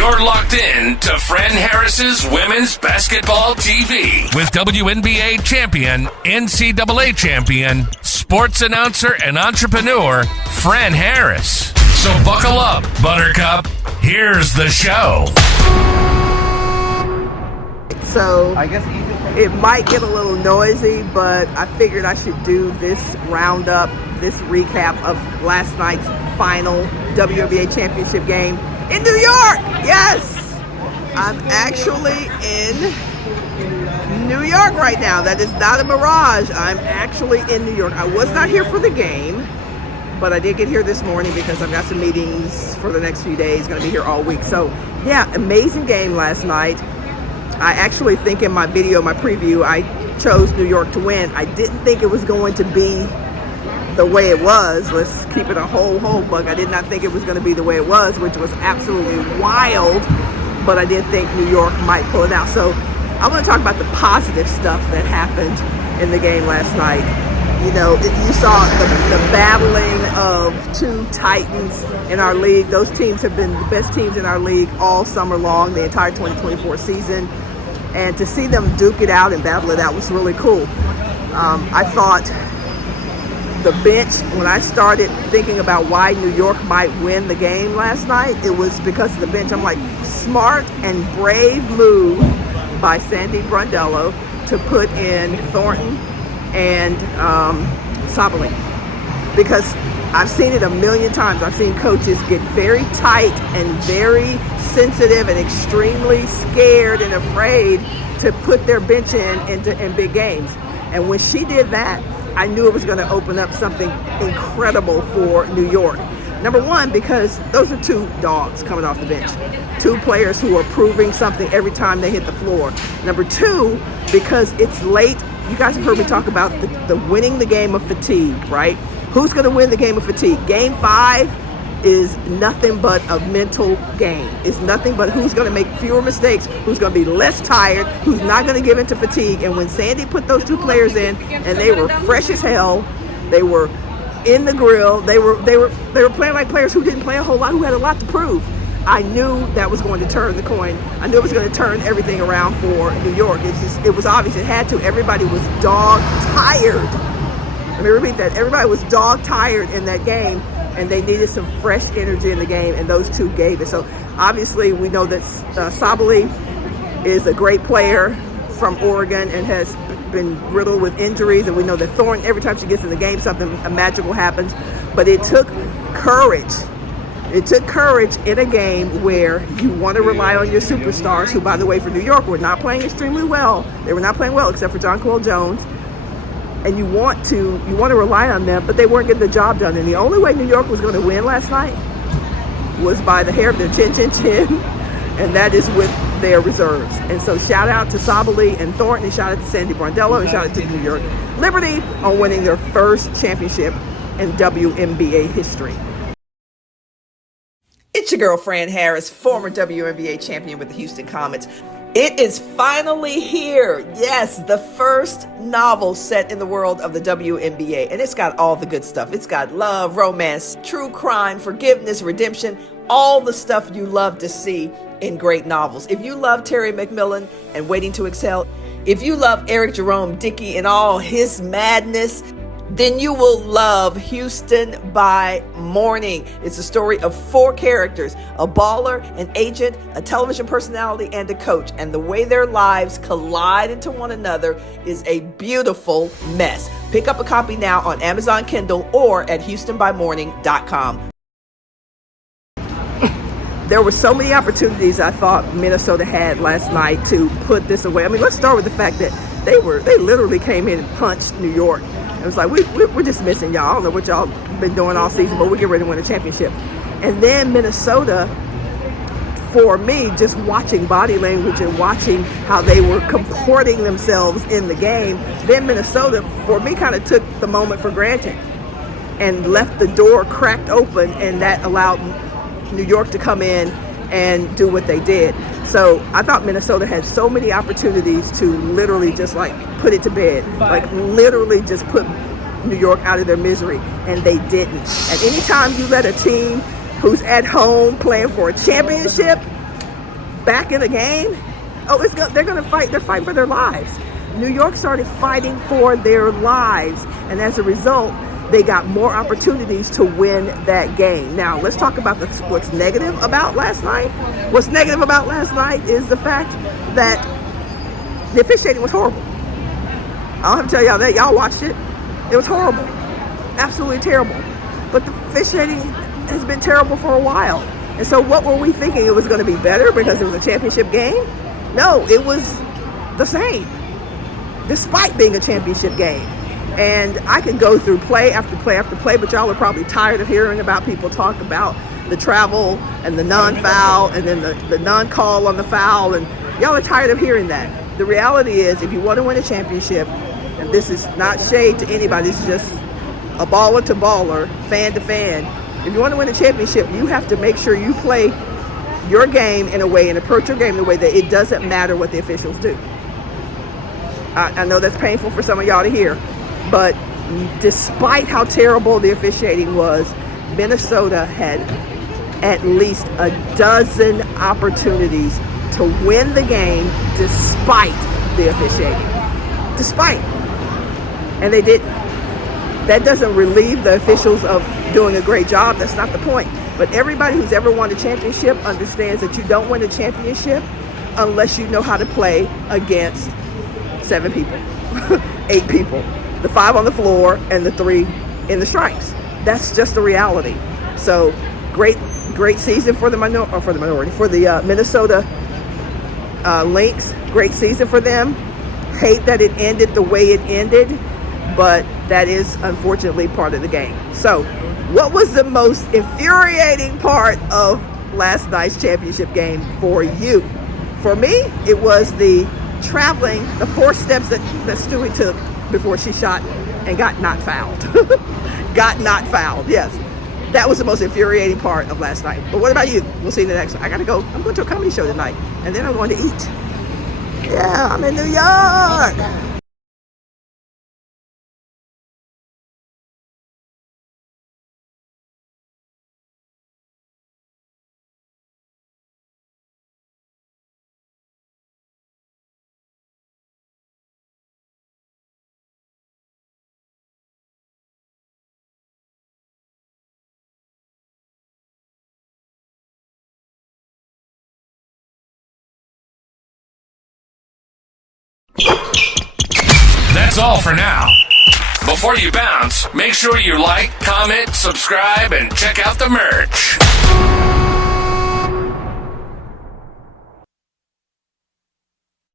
You're locked in to Fran Harris's Women's Basketball TV with WNBA champion, NCAA champion, sports announcer, and entrepreneur, Fran Harris. So buckle up, Buttercup. Here's the show. So it might get a little noisy, but I figured I should do this roundup, this recap of last night's final WNBA championship game in New York. Yes, I'm actually in New York right now. That is not a mirage. I'm actually in New York. I was not here for the game, but I did get here this morning because I've got some meetings for the next few days. Going to be here all week. So yeah, amazing game last night. I actually think in my video, my preview, I chose New York to win. I didn't think it was going to be the way it was. Let's keep it a whole buck. I did not think it was going to be the way it was, which was absolutely wild, but I did think New York might pull it out. So I want to talk about the positive stuff that happened in the game last night. You know, you saw the battling of two titans in our league. Those teams have been the best teams in our league all summer long, the entire 2024 season. And to see them duke it out and battle it out was really cool. I thought the bench, when I started thinking about why New York might win the game last night, it was because of the bench. I'm like, smart and brave move by Sandy Brondello to put in Thornton and Sabali, because I've seen it a million times. I've seen coaches get very tight and very sensitive and extremely scared and afraid to put their bench in big games. And when she did that, I knew it was going to open up something incredible for New York. Number one, because those are two dogs coming off the bench. Two players who are proving something every time they hit the floor. Number two, because it's late. You guys have heard me talk about the winning the game of fatigue, right? Who's going to win the game of fatigue? Game 5 is nothing but a mental game. It's nothing but who's going to make fewer mistakes, who's going to be less tired, who's not going to give into fatigue. And when Sandy put those two players in, and they were fresh as hell, they were in the grill, they were playing like players who didn't play a whole lot, who had a lot to prove. I knew that was going to turn the coin. I knew it was going to turn everything around for New York. It was obvious. It had to. Everybody was dog tired. Let me repeat that. Everybody was dog tired in that game, and they needed some fresh energy in the game, and those two gave it. So obviously we know that Sabali is a great player from Oregon and has been riddled with injuries, and we know that Thornton, every time she gets in the game, something magical happens. But it took courage. It took courage in a game where you want to rely on your superstars, who, by the way, for New York, were not playing extremely well. They were not playing well except for Jonquel Jones. And you want to rely on them, but they weren't getting the job done. And the only way New York was going to win last night was by the hair of their chin, and that is with their reserves. And so shout out to Sabali and Thornton, and shout out to Sandy Brondello, and shout out to New York Liberty on winning their first championship in WNBA history. It's your girl, Fran Harris, former WNBA champion with the Houston Comets. It is finally here. Yes, the first novel set in the world of the WNBA. And it's got all the good stuff. It's got love, romance, true crime, forgiveness, redemption, all the stuff you love to see in great novels. If you love Terry McMillan and Waiting to Exhale, if you love Eric Jerome Dickey and all his madness, then you will love Houston by Morning. It's a story of 4 characters, a baller, an agent, a television personality, and a coach. And the way their lives collide into one another is a beautiful mess. Pick up a copy now on Amazon Kindle or at HoustonByMorning.com. There were so many opportunities I thought Minnesota had last night to put this away. I mean, let's start with the fact that they literally came in and punched New York. It was like, we're just missing y'all. I don't know what y'all been doing all season, but we're getting ready to win a championship. And then Minnesota, for me, just watching body language and watching how they were comporting themselves in the game, then Minnesota, for me, kind of took the moment for granted and left the door cracked open, and that allowed New York to come in and do what they did. So I thought Minnesota had so many opportunities to literally just like put it to bed, like literally just put New York out of their misery, and they didn't. And anytime you let a team who's at home playing for a championship back in the game, they're going to fight. They're fighting for their lives. New York started fighting for their lives, and as a result, they got more opportunities to win that game. Now, let's talk about what's negative about last night. What's negative about last night is the fact that the officiating was horrible. I don't have to tell y'all that. Y'all watched it. It was horrible. Absolutely terrible. But the officiating has been terrible for a while. And so what were we thinking? It was going to be better because it was a championship game? No, it was the same, despite being a championship game. And I can go through play after play after play, but y'all are probably tired of hearing about people talk about the travel and the non-foul and then the non-call on the foul. And y'all are tired of hearing that. The reality is, if you want to win a championship, and this is not shade to anybody, this is just a baller to baller, fan to fan. If you want to win a championship, you have to make sure you play your game in a way and approach your game in a way that it doesn't matter what the officials do. I know that's painful for some of y'all to hear, but despite how terrible the officiating was, Minnesota had at least a dozen opportunities to win the game despite the officiating. Despite. And they didn't. That doesn't relieve the officials of doing a great job. That's not the point. But everybody who's ever won a championship understands that you don't win a championship unless you know how to play against 7 people, 8 people, the 5 on the floor and the 3 in the stripes. That's just the reality. So great season for the Minnesota Lynx. Great season for them. Hate that it ended the way it ended, but that is unfortunately part of the game. So what was the most infuriating part of last night's championship game for you? For me, it was the traveling, the 4 steps that Stewie took before she shot and got not fouled. Got not fouled, yes. That was the most infuriating part of last night. But what about you? We'll see you in the next one. I gotta go. I'm going to a comedy show tonight, and then I'm going to eat. Yeah, I'm in New York. That's all for now. Before you bounce, make sure you like, comment, subscribe, and check out the merch.